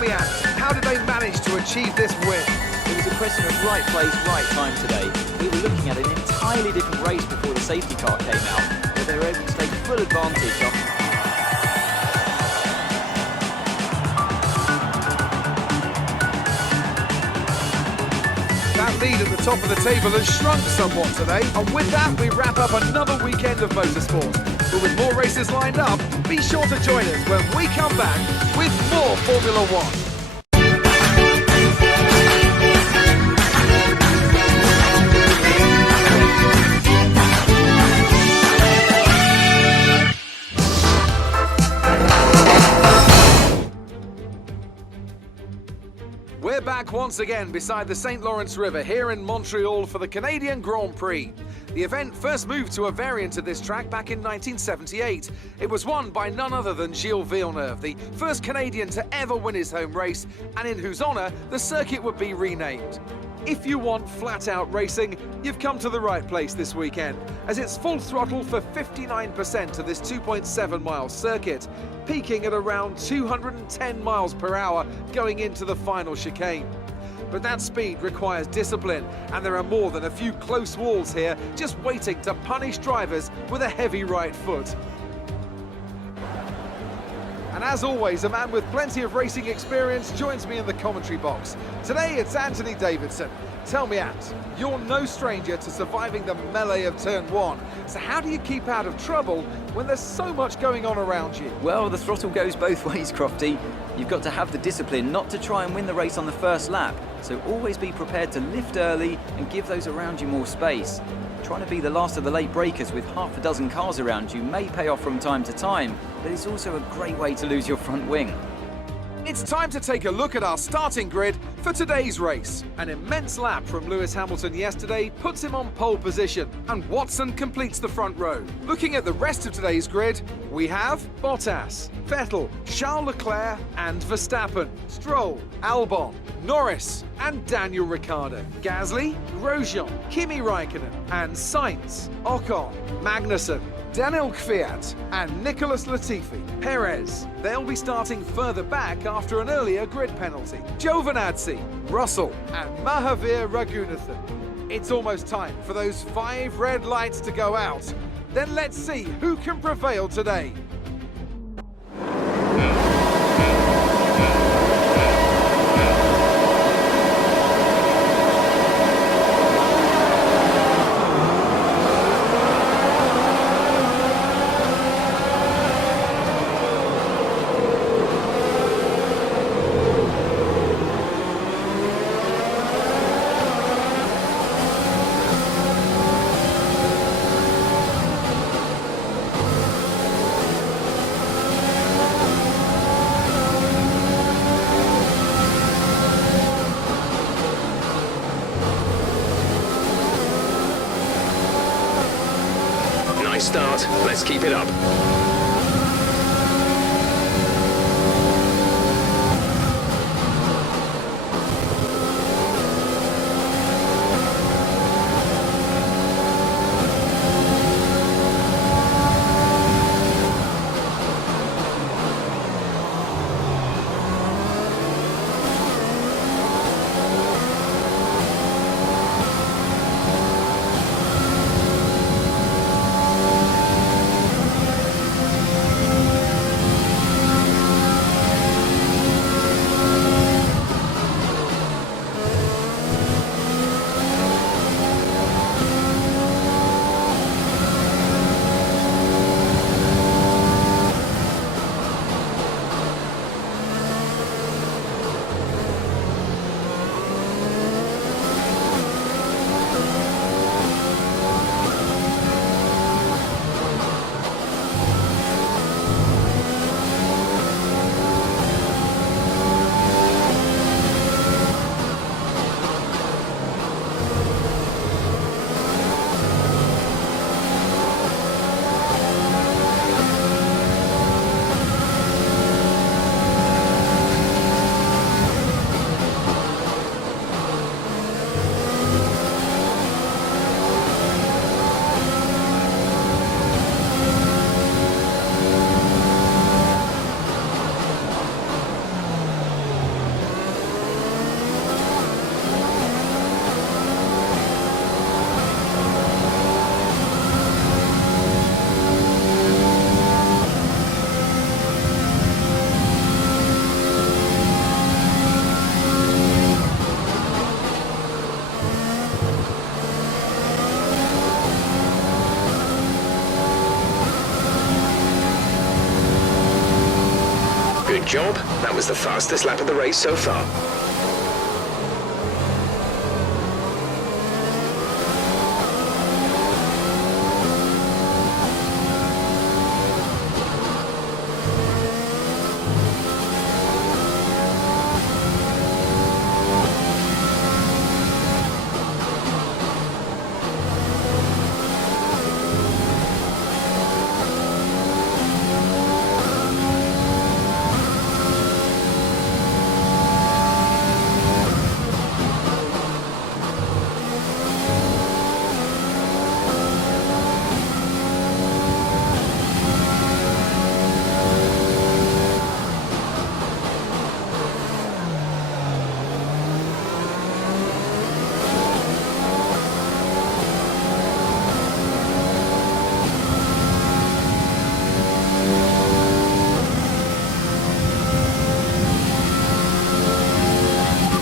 me, Ant, how did they manage to achieve this win? It was a question of right place, right time today. We were looking at an entirely different race before the safety car came out, but they were able to take full advantage of. That lead at the top of the table has shrunk somewhat today, and with that we wrap up another weekend of motorsport. But with more races lined up, be sure to join us when we come back with more Formula One. We're back once again beside the St. Lawrence River here in Montreal for the Canadian Grand Prix. The event first moved to a variant of this track back in 1978. It was won by none other than Gilles Villeneuve, the first Canadian to ever win his home race, and in whose honour the circuit would be renamed. If you want flat-out racing, you've come to the right place this weekend, as it's full throttle for 59% of this 2.7-mile circuit, peaking at around 210 miles per hour going into the final chicane. But that speed requires discipline, and there are more than a few close walls here just waiting to punish drivers with a heavy right foot. And as always, a man with plenty of racing experience joins me in the commentary box. Today it's Anthony Davidson. Tell me, Ant, you're no stranger to surviving the melee of turn one. So how do you keep out of trouble when there's so much going on around you? Well, the throttle goes both ways, Crofty. You've got to have the discipline not to try and win the race on the first lap. So always be prepared to lift early and give those around you more space. Trying to be the last of the late breakers with half a dozen cars around you may pay off from time to time, but it's also a great way to lose your front wing. It's time to take a look at our starting grid for today's race. An immense lap from Lewis Hamilton yesterday puts him on pole position, and Watson completes the front row. Looking at the rest of today's grid, we have Bottas, Vettel, Charles Leclerc and Verstappen, Stroll, Albon, Norris and Daniel Ricciardo, Gasly, Grosjean, Kimi Raikkonen and Sainz, Ocon, Magnussen, Daniel Kvyat and Nicholas Latifi. Perez, they'll be starting further back after an earlier grid penalty. Giovinazzi, Russell and Mahavir Raghunathan. It's almost time for those 5 red lights to go out. Then let's see who can prevail today. Start. Let's keep it up. Good job. That was the fastest lap of the race so far.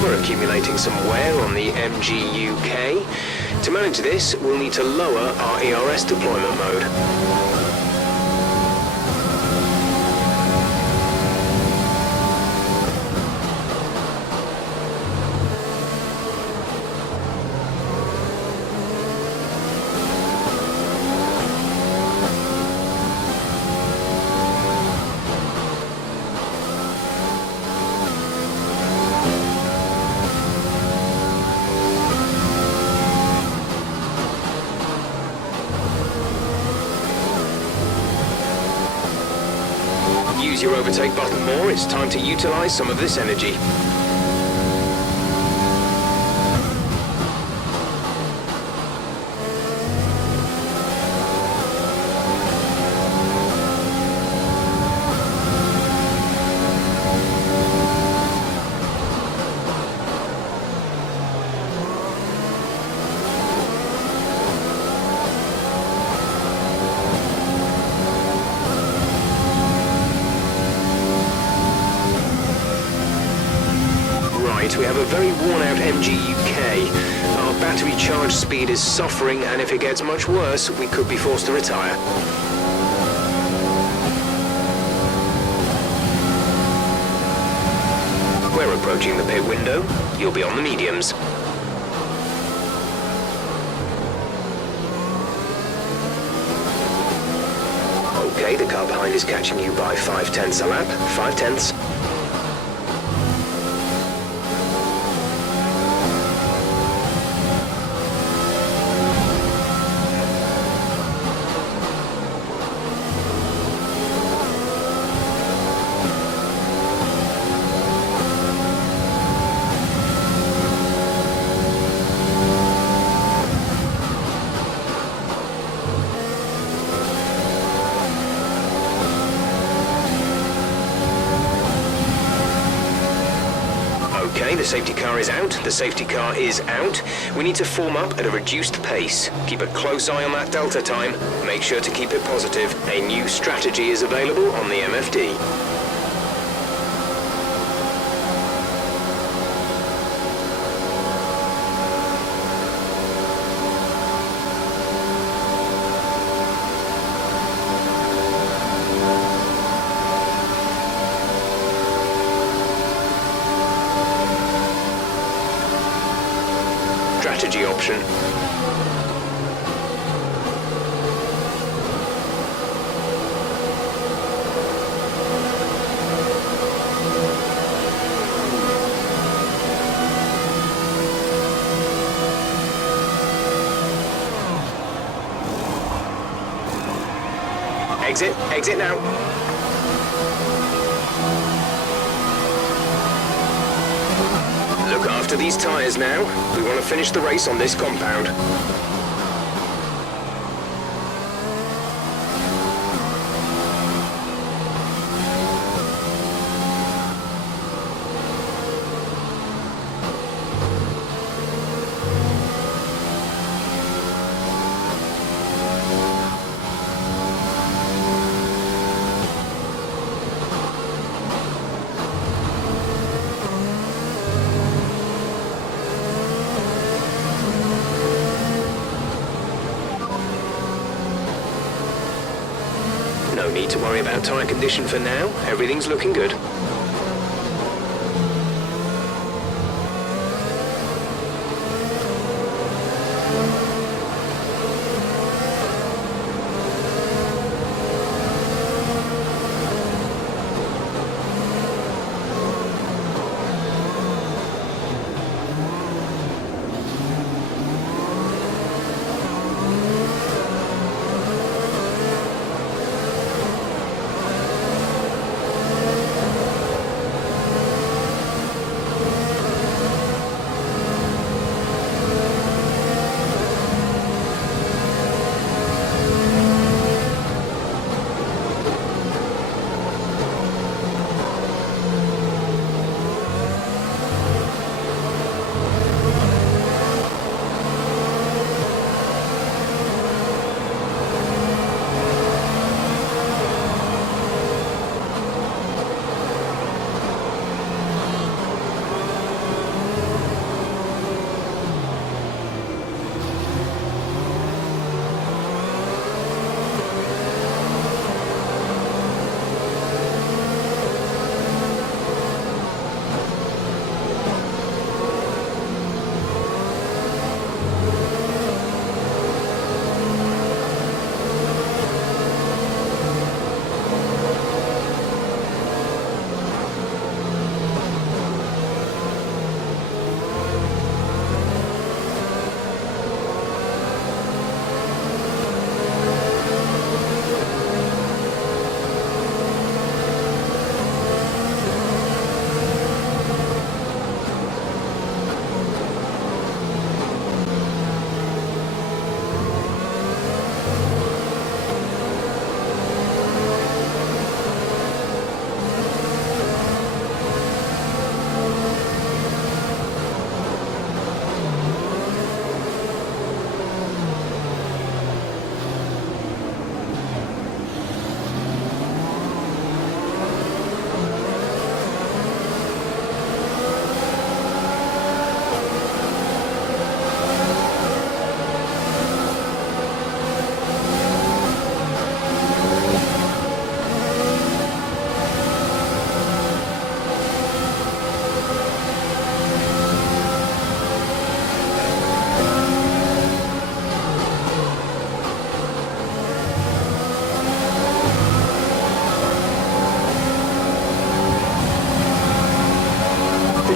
We're accumulating some wear on the MG UK. To manage this, we'll need to lower our ERS deployment mode. Use your overtake button more, it's time to utilize some of this energy. We have a very worn-out MG UK. Our battery charge speed is suffering, and if it gets much worse, we could be forced to retire. We're approaching the pit window. You'll be on the mediums. Okay, the car behind is catching you by 5/10 a lap. 5/10. Okay, the safety car is out. The safety car is out. We need to form up at a reduced pace. Keep a close eye on that delta time. Make sure to keep it positive. A new strategy is available on the MFD. Strategy option. Exit now. Look after these tyres now. We want to finish the race on this compound. No need to worry about tyre condition for now. Everything's looking good.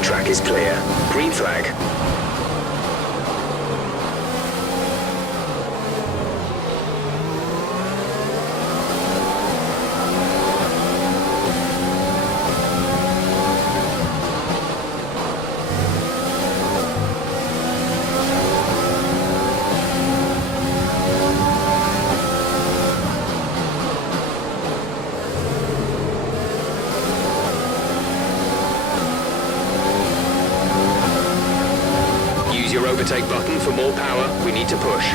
track is clear. Green flag. Use your overtake button for more power. We need to push.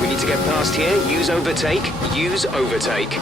We need to get past here. Use overtake. Use overtake.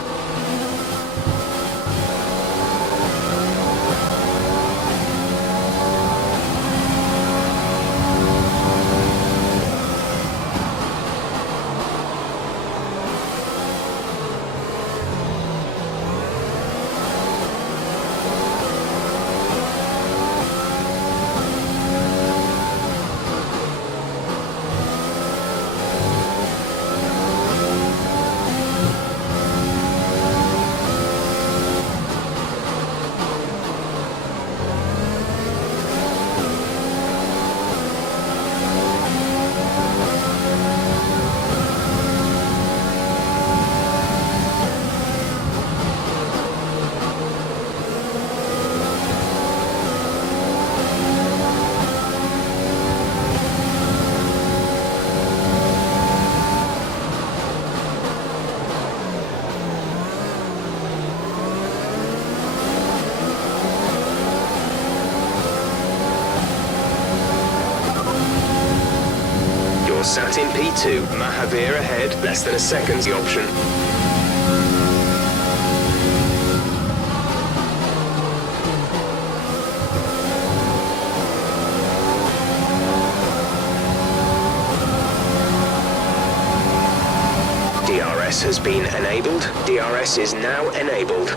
You're sat in P2. Mahavir ahead. Less than a second's the option. DRS has been enabled. DRS is now enabled.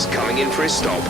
is coming in for his stop.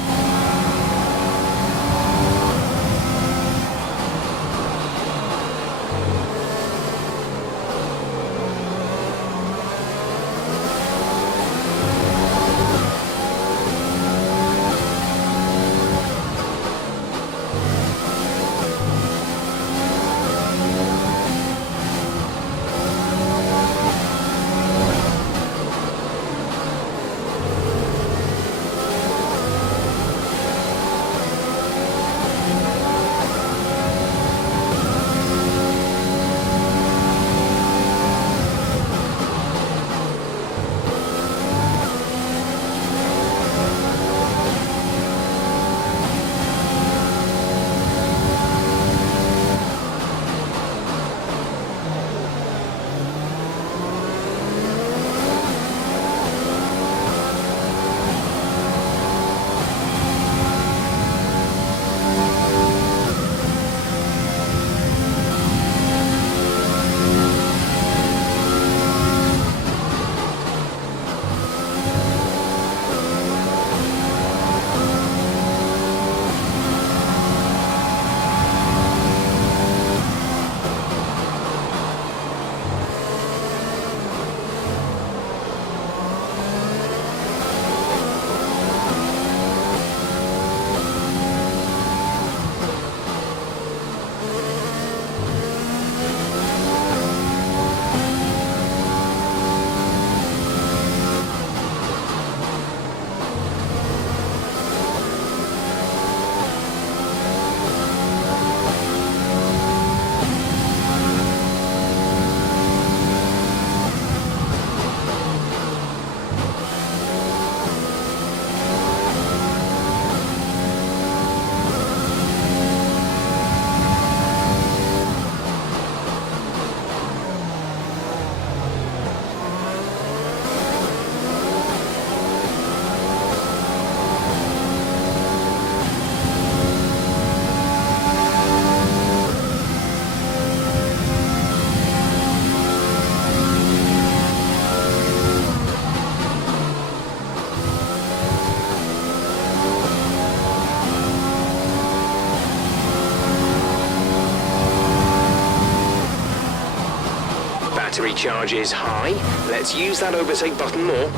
Battery charge is high. Let's use that overtake button more.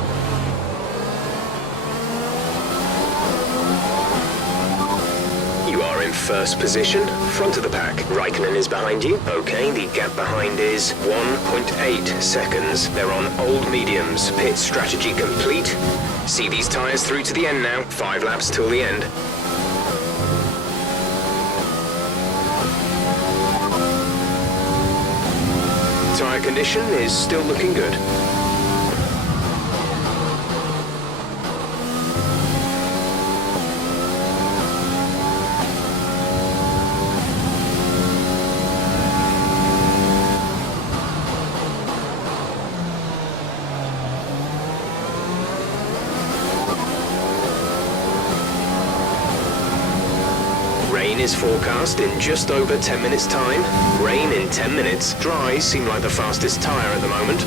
You are in first position, front of the pack. Raikkonen is behind you. Okay, the gap behind is 1.8 seconds. They're on old mediums. Pit strategy complete. See these tyres through to the end now. 5 laps till the end. Tyre condition is still looking good. Rain is forecast in just over 10 minutes' time. Rain in 10 minutes. Dries seem like the fastest tyre at the moment.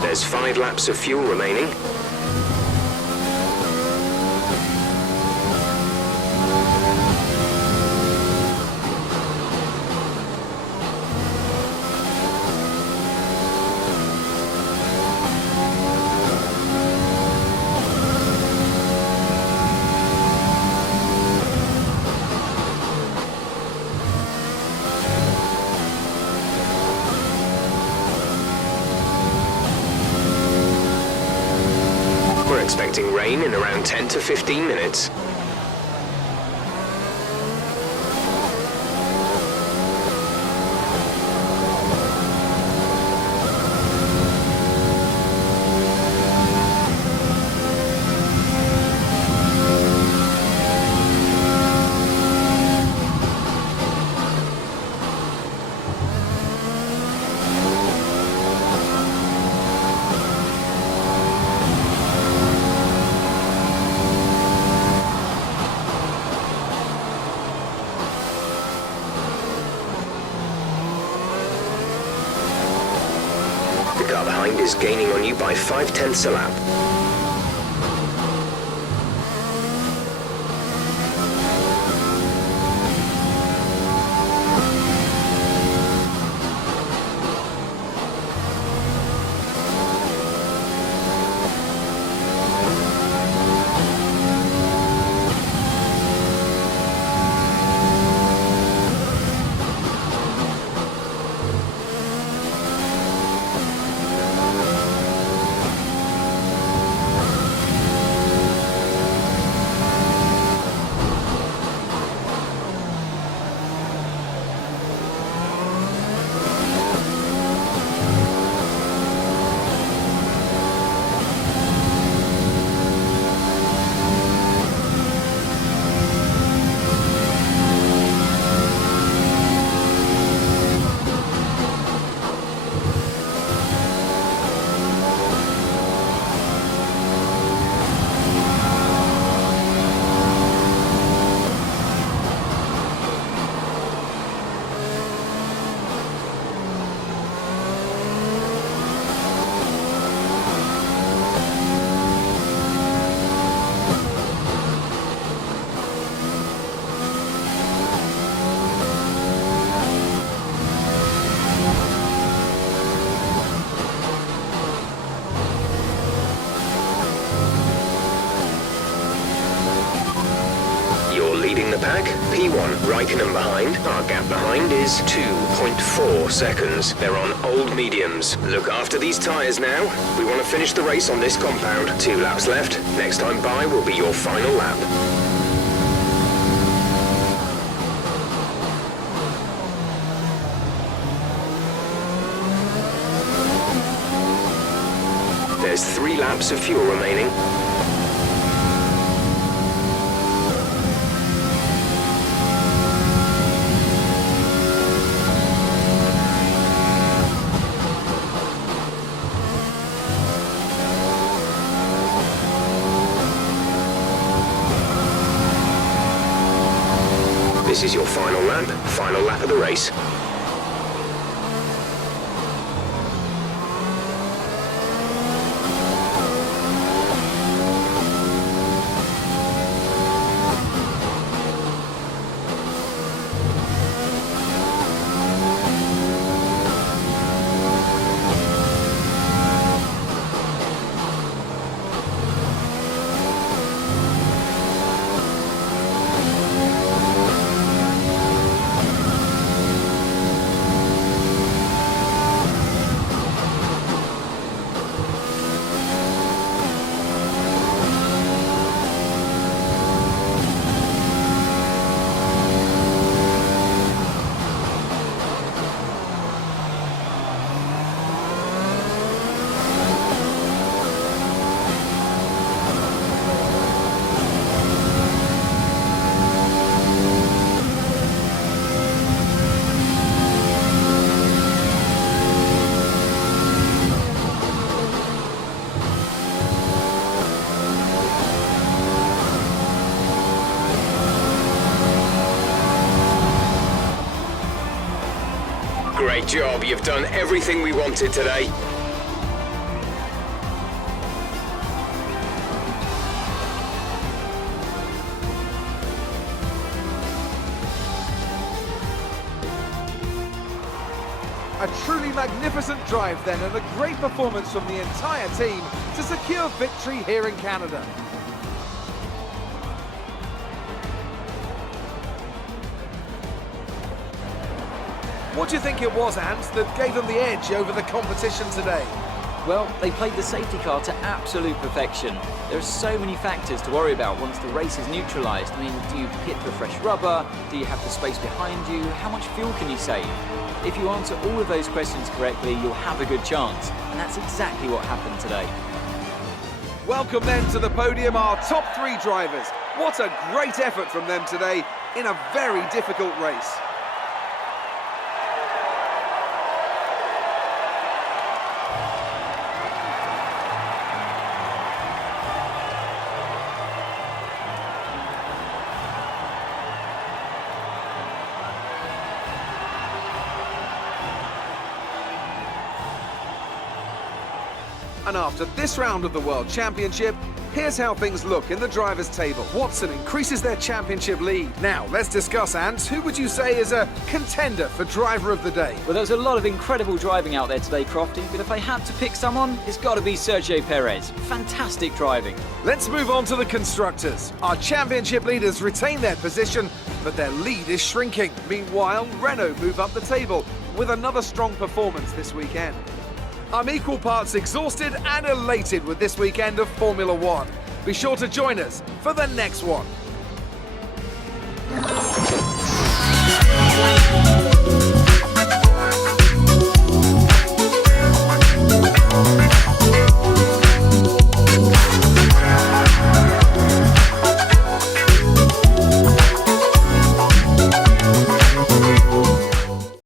There's 5 laps of fuel remaining. We're expecting rain in around 10 to 15 minutes. car behind is gaining on you by 0.5 a lap. Leading the pack, P1 Raikkonen behind. Our gap behind is 2.4 seconds. They're on old mediums. Look after these tyres now. We want to finish the race on this compound. 2 laps left. Next time by will be your final lap. There's 3 laps of fuel remaining. This is your final lap of the race. Great job, you've done everything we wanted today. A truly magnificent drive then, and a great performance from the entire team to secure victory here in Canada. What do you think it was, Ant, that gave them the edge over the competition today? Well, they played the safety car to absolute perfection. There are so many factors to worry about once the race is neutralised. I mean, do you hit the fresh rubber? Do you have the space behind you? How much fuel can you save? If you answer all of those questions correctly, you'll have a good chance. And that's exactly what happened today. Welcome then to the podium, our top 3 drivers. What a great effort from them today in a very difficult race. And after this round of the World Championship, here's how things look in the drivers' table. Watson increases their championship lead. Now, let's discuss, Ants. Who would you say is a contender for driver of the day? Well, there was a lot of incredible driving out there today, Crofty, but if I had to pick someone, it's got to be Sergio Perez. Fantastic driving. Let's move on to the constructors. Our championship leaders retain their position, but their lead is shrinking. Meanwhile, Renault move up the table with another strong performance this weekend. I'm equal parts exhausted and elated with this weekend of Formula One. Be sure to join us for the next one.